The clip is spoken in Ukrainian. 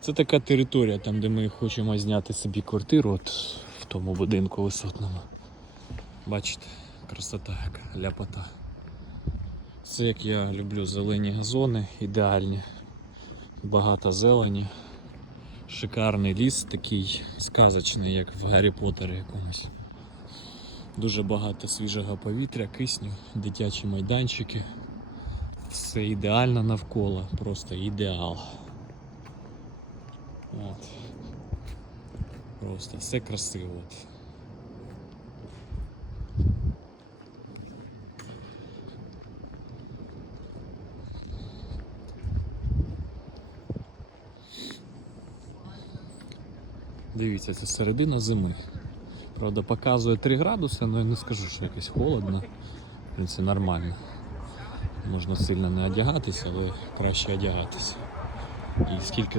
Це така територія, там, де ми хочемо зняти собі квартиру от в тому будинку висотному. Бачите, красота яка, ляпота. Це як я люблю зелені газони, ідеальні. Багато зелені. Шикарний ліс, такий сказочний, як в Гаррі Поттері якомусь. Дуже багато свіжого повітря, кисню, дитячі майданчики. Все ідеально навколо, просто ідеал. От. Просто все красиво. Дивіться, це середина зими. Правда, показує 3 градуси, але я не скажу, що якось холодно. Принципі, нормально. Можна сильно не одягатися, але краще одягатися. І скільки